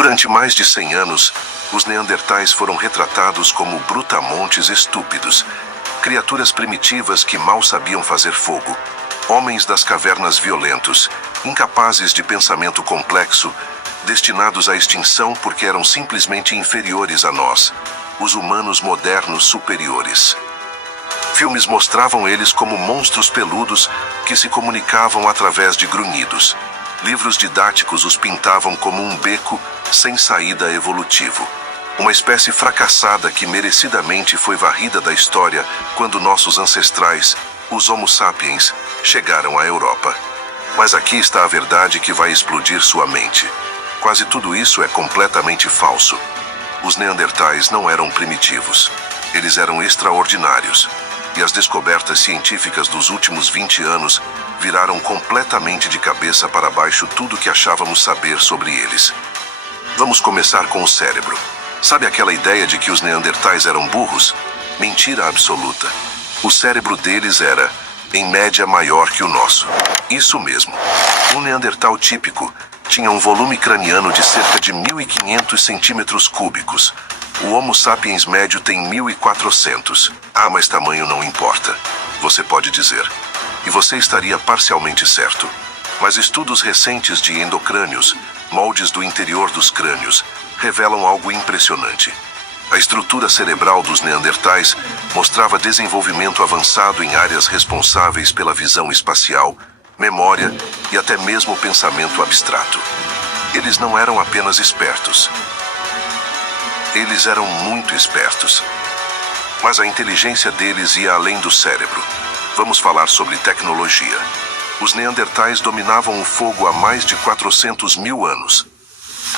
Durante mais de 100 anos, os neandertais foram retratados como brutamontes estúpidos, criaturas primitivas que mal sabiam fazer fogo, homens das cavernas violentos, incapazes de pensamento complexo, destinados à extinção porque eram simplesmente inferiores a nós, os humanos modernos superiores. Filmes mostravam eles como monstros peludos que se comunicavam através de grunhidos. Livros didáticos os pintavam como um beco sem saída evolutivo. Uma espécie fracassada que merecidamente foi varrida da história quando nossos ancestrais, os Homo sapiens, chegaram à Europa. Mas aqui está a verdade que vai explodir sua mente. Quase tudo isso é completamente falso. Os neandertais não eram primitivos. Eles eram extraordinários. E as descobertas científicas dos últimos 20 anos viraram completamente de cabeça para baixo tudo que achávamos saber sobre eles. Vamos começar com o cérebro. Sabe aquela ideia de que os neandertais eram burros? Mentira absoluta. O cérebro deles era, em média, maior que o nosso. Isso mesmo. Um neandertal típico tinha um volume craniano de cerca de 1.500 centímetros cúbicos. O Homo sapiens médio tem 1.400. Ah, mas tamanho não importa, você pode dizer. E você estaria parcialmente certo. Mas estudos recentes de endocrânios, moldes do interior dos crânios, revelam algo impressionante. A estrutura cerebral dos neandertais mostrava desenvolvimento avançado em áreas responsáveis pela visão espacial, memória e até mesmo pensamento abstrato. Eles não eram apenas espertos. Eles eram muito espertos. Mas a inteligência deles ia além do cérebro. Vamos falar sobre tecnologia. Os neandertais dominavam o fogo há mais de 400 mil anos.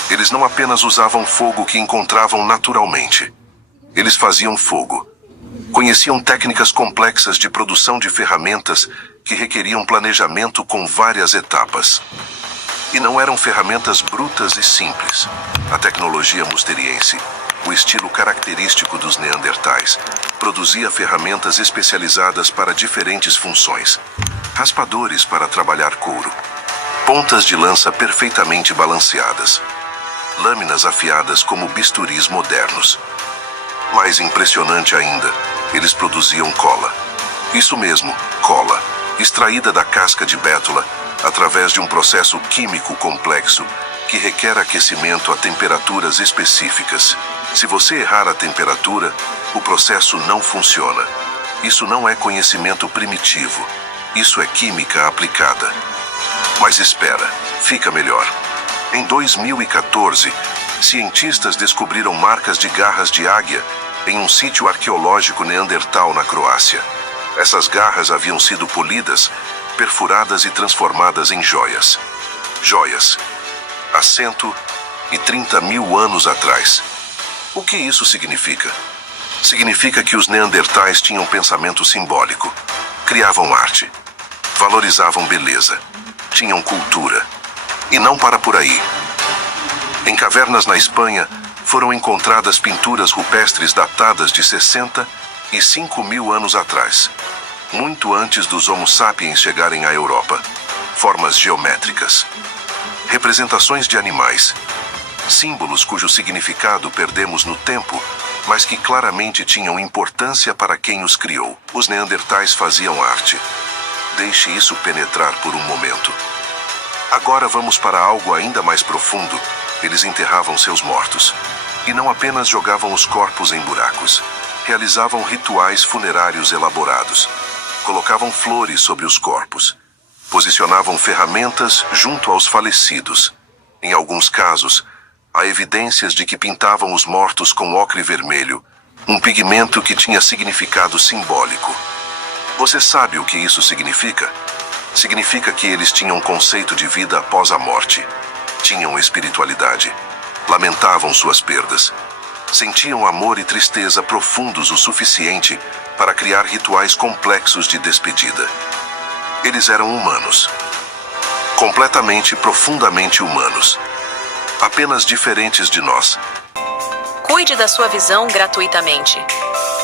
Eles não apenas usavam fogo que encontravam naturalmente. Eles faziam fogo. Conheciam técnicas complexas de produção de ferramentas que requeriam planejamento com várias etapas. E não eram ferramentas brutas e simples. A tecnologia musteriense, o estilo característico dos neandertais, produzia ferramentas especializadas para diferentes funções. Raspadores para trabalhar couro. Pontas de lança perfeitamente balanceadas. Lâminas afiadas como bisturis modernos. Mais impressionante ainda, eles produziam cola. Isso mesmo, cola, extraída da casca de bétula através de um processo químico complexo que requer aquecimento a temperaturas específicas. Se você errar a temperatura, o processo não funciona. Isso não é conhecimento primitivo. Isso é química aplicada. Mas espera, fica melhor. Em 2014, cientistas descobriram marcas de garras de águia em um sítio arqueológico neandertal na Croácia. Essas garras haviam sido polidas, perfuradas e transformadas em joias. Joias. Há 130 mil anos atrás. O que isso significa? Significa que os neandertais tinham pensamento simbólico, criavam arte, valorizavam beleza, tinham cultura. E não para por aí. Em cavernas na Espanha, foram encontradas pinturas rupestres datadas de 65 mil anos atrás, muito antes dos Homo sapiens chegarem à Europa. Formas geométricas, representações de animais, símbolos cujo significado perdemos no tempo, mas que claramente tinham importância para quem os criou. Os neandertais faziam arte. Deixe isso penetrar por um momento. Agora vamos para algo ainda mais profundo. Eles enterravam seus mortos. E não apenas jogavam os corpos em buracos. Realizavam rituais funerários elaborados. Colocavam flores sobre os corpos. Posicionavam ferramentas junto aos falecidos. Em alguns casos, há evidências de que pintavam os mortos com ocre vermelho, um pigmento que tinha significado simbólico. Você sabe o que isso significa? Significa que eles tinham um conceito de vida após a morte. Tinham espiritualidade. Lamentavam suas perdas. Sentiam amor e tristeza profundos o suficiente para criar rituais complexos de despedida. Eles eram humanos. Completamente, profundamente humanos. Apenas diferentes de nós. Cuide da sua visão gratuitamente.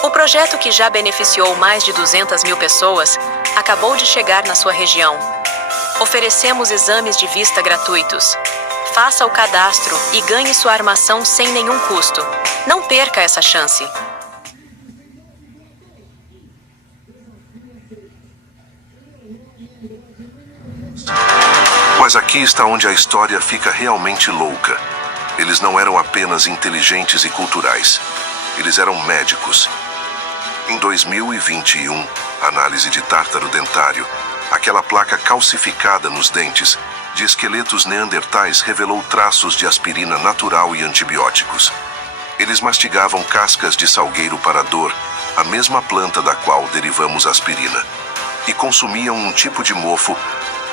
O projeto que já beneficiou mais de 200 mil pessoas acabou de chegar na sua região. Oferecemos exames de vista gratuitos. Faça o cadastro e ganhe sua armação sem nenhum custo. Não perca essa chance. Mas aqui está onde a história fica realmente louca. Eles não eram apenas inteligentes e culturais. Eles eram médicos. Em 2021, análise de tártaro dentário, aquela placa calcificada nos dentes de esqueletos neandertais revelou traços de aspirina natural e antibióticos. Eles mastigavam cascas de salgueiro para dor, a mesma planta da qual derivamos aspirina, e consumiam um tipo de mofo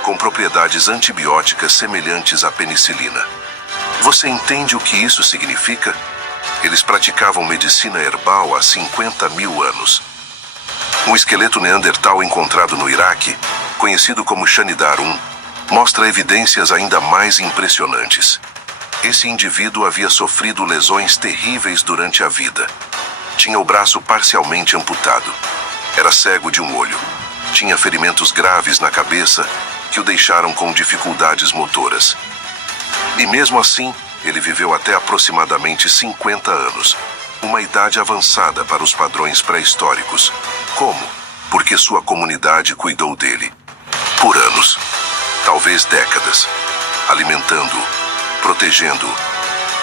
com propriedades antibióticas semelhantes à penicilina. Você entende o que isso significa? Eles praticavam medicina herbal há 50 mil anos. Um esqueleto neandertal encontrado no Iraque, conhecido como Shanidar I, mostra evidências ainda mais impressionantes. Esse indivíduo havia sofrido lesões terríveis durante a vida. Tinha o braço parcialmente amputado. Era cego de um olho. Tinha ferimentos graves na cabeça que o deixaram com dificuldades motoras. E mesmo assim, ele viveu até aproximadamente 50 anos, uma idade avançada para os padrões pré-históricos. Como? Porque sua comunidade cuidou dele. Por anos, talvez décadas, alimentando-o, protegendo-o,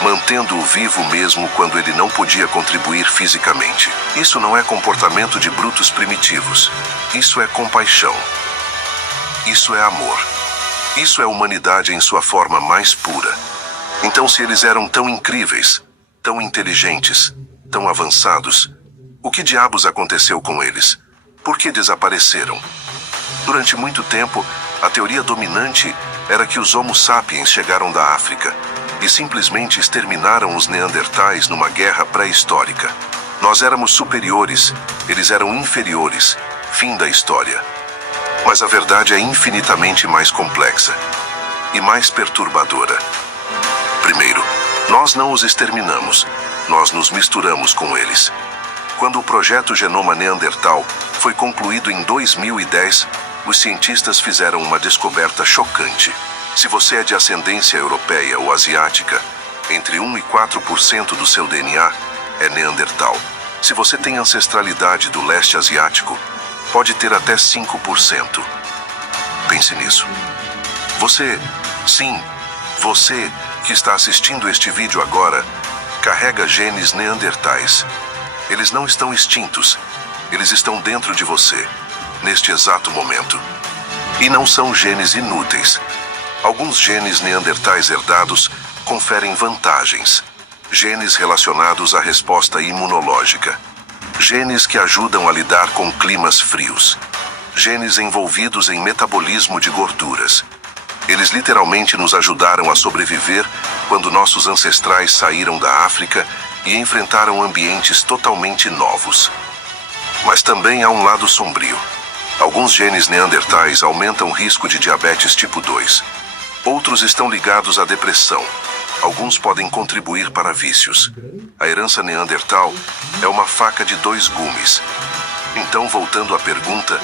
mantendo-o vivo mesmo quando ele não podia contribuir fisicamente. Isso não é comportamento de brutos primitivos. Isso é compaixão. Isso é amor. Isso é humanidade em sua forma mais pura. Então, se eles eram tão incríveis, tão inteligentes, tão avançados, o que diabos aconteceu com eles? Por que desapareceram? Durante muito tempo, a teoria dominante era que os Homo sapiens chegaram da África e simplesmente exterminaram os neandertais numa guerra pré-histórica. Nós éramos superiores, eles eram inferiores. Fim da história. Mas a verdade é infinitamente mais complexa e mais perturbadora. Primeiro, nós não os exterminamos, nós nos misturamos com eles. Quando o projeto Genoma Neandertal foi concluído em 2010, os cientistas fizeram uma descoberta chocante. Se você é de ascendência europeia ou asiática, entre 1 e 4% do seu DNA é Neandertal. Se você tem ancestralidade do leste asiático, pode ter até 5%. Pense nisso. Você, sim, você que está assistindo este vídeo agora, carrega genes neandertais. Eles não estão extintos. Eles estão dentro de você, neste exato momento. E não são genes inúteis. Alguns genes neandertais herdados conferem vantagens. Genes relacionados à resposta imunológica. Genes que ajudam a lidar com climas frios. Genes envolvidos em metabolismo de gorduras. Eles literalmente nos ajudaram a sobreviver quando nossos ancestrais saíram da África e enfrentaram ambientes totalmente novos. Mas também há um lado sombrio. Alguns genes neandertais aumentam o risco de diabetes tipo 2. Outros estão ligados à depressão. Alguns podem contribuir para vícios. A herança neandertal é uma faca de dois gumes. Então, voltando à pergunta,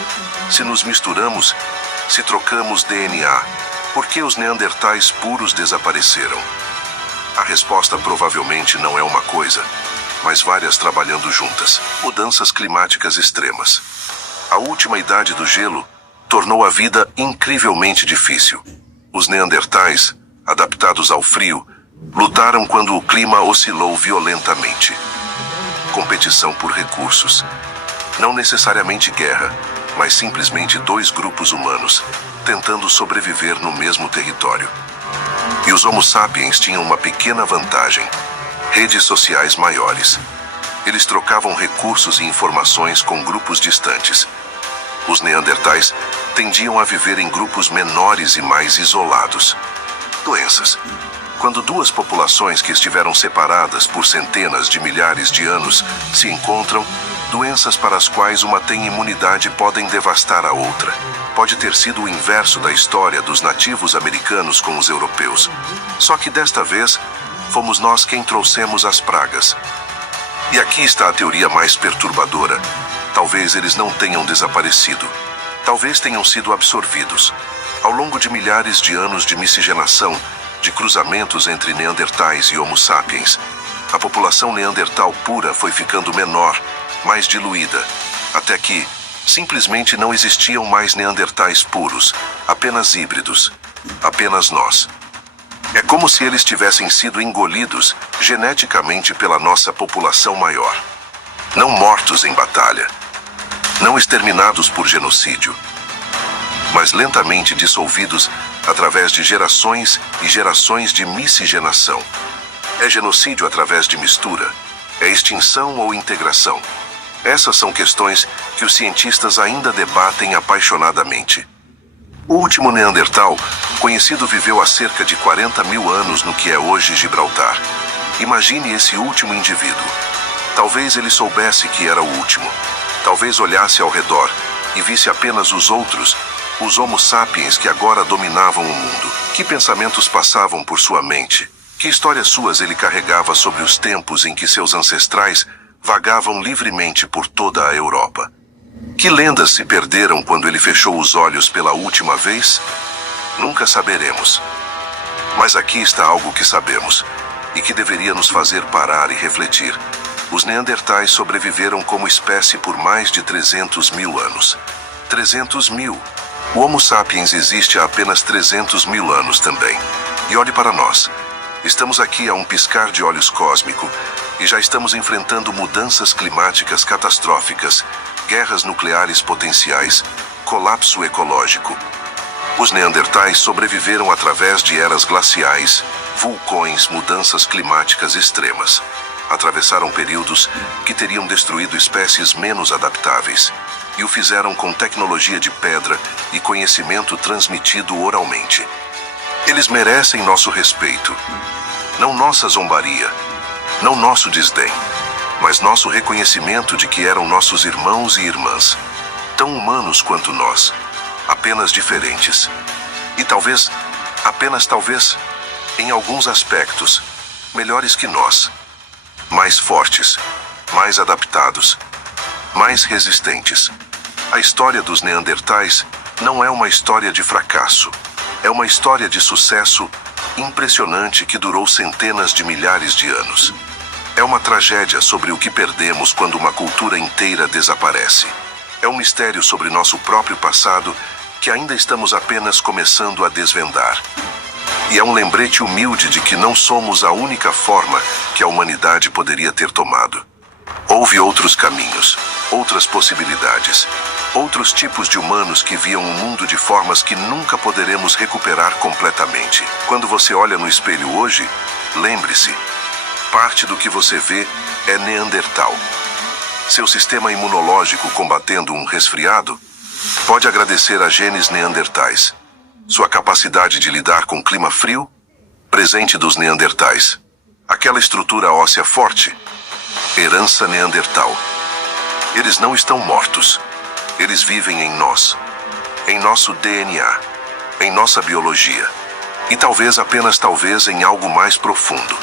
se nos misturamos, se trocamos DNA, por que os neandertais puros desapareceram? A resposta provavelmente não é uma coisa, mas várias trabalhando juntas. Mudanças climáticas extremas. A última idade do gelo tornou a vida incrivelmente difícil. Os neandertais, adaptados ao frio, lutaram quando o clima oscilou violentamente. Competição por recursos. Não necessariamente guerra, mas simplesmente dois grupos humanos tentando sobreviver no mesmo território. E os Homo sapiens tinham uma pequena vantagem: redes sociais maiores. Eles trocavam recursos e informações com grupos distantes. Os neandertais tendiam a viver em grupos menores e mais isolados. Doenças. Quando duas populações que estiveram separadas por centenas de milhares de anos se encontram, doenças para as quais uma tem imunidade podem devastar a outra. Pode ter sido o inverso da história dos nativos americanos com os europeus. Só que desta vez, fomos nós quem trouxemos as pragas. E aqui está a teoria mais perturbadora. Talvez eles não tenham desaparecido. Talvez tenham sido absorvidos. Ao longo de milhares de anos de miscigenação, de cruzamentos entre neandertais e Homo sapiens, a população neandertal pura foi ficando menor, mais diluída, até que simplesmente não existiam mais neandertais puros, apenas híbridos, apenas nós. É como se eles tivessem sido engolidos geneticamente pela nossa população maior. Não mortos em batalha, não exterminados por genocídio, mas lentamente dissolvidos através de gerações e gerações de miscigenação. É genocídio através de mistura? É extinção ou integração? Essas são questões que os cientistas ainda debatem apaixonadamente. O último Neandertal conhecido viveu há cerca de 40 mil anos no que é hoje Gibraltar. Imagine esse último indivíduo. Talvez ele soubesse que era o último. Talvez olhasse ao redor e visse apenas os outros, os Homo sapiens que agora dominavam o mundo. Que pensamentos passavam por sua mente? Que histórias suas ele carregava sobre os tempos em que seus ancestrais vagavam livremente por toda a Europa? Que lendas se perderam quando ele fechou os olhos pela última vez? Nunca saberemos. Mas aqui está algo que sabemos, e que deveria nos fazer parar e refletir. Os neandertais sobreviveram como espécie por mais de 300 mil anos. 300 mil! O Homo sapiens existe há apenas 300 mil anos também. E olhe para nós. Estamos aqui a um piscar de olhos cósmico e já estamos enfrentando mudanças climáticas catastróficas, guerras nucleares potenciais, colapso ecológico. Os neandertais sobreviveram através de eras glaciais, vulcões, mudanças climáticas extremas. Atravessaram períodos que teriam destruído espécies menos adaptáveis, e o fizeram com tecnologia de pedra e conhecimento transmitido oralmente. Eles merecem nosso respeito, não nossa zombaria, não nosso desdém, mas nosso reconhecimento de que eram nossos irmãos e irmãs, tão humanos quanto nós, apenas diferentes. E talvez, apenas talvez, em alguns aspectos, melhores que nós, mais fortes, mais adaptados, mais resistentes. A história dos neandertais não é uma história de fracasso. É uma história de sucesso impressionante que durou centenas de milhares de anos. É uma tragédia sobre o que perdemos quando uma cultura inteira desaparece. É um mistério sobre nosso próprio passado que ainda estamos apenas começando a desvendar. E é um lembrete humilde de que não somos a única forma que a humanidade poderia ter tomado. Houve outros caminhos, outras possibilidades, outros tipos de humanos que viam o mundo de formas que nunca poderemos recuperar completamente. Quando você olha no espelho hoje, lembre-se, parte do que você vê é neandertal. Seu sistema imunológico combatendo um resfriado pode agradecer a genes neandertais. Sua capacidade de lidar com clima frio, presente dos neandertais. Aquela estrutura óssea forte, herança neandertal. Eles não estão mortos. Eles vivem em nós, em nosso DNA, em nossa biologia. E talvez, apenas talvez, em algo mais profundo.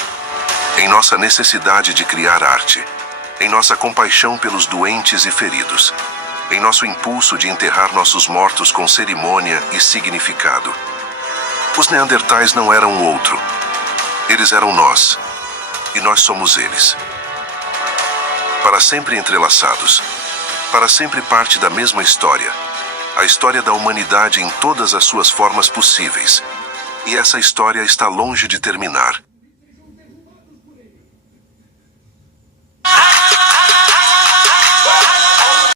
Em nossa necessidade de criar arte. Em nossa compaixão pelos doentes e feridos. Em nosso impulso de enterrar nossos mortos com cerimônia e significado. Os neandertais não eram o outro. Eles eram nós. E nós somos eles. Para sempre entrelaçados. Para sempre parte da mesma história. A história da humanidade em todas as suas formas possíveis. E essa história está longe de terminar.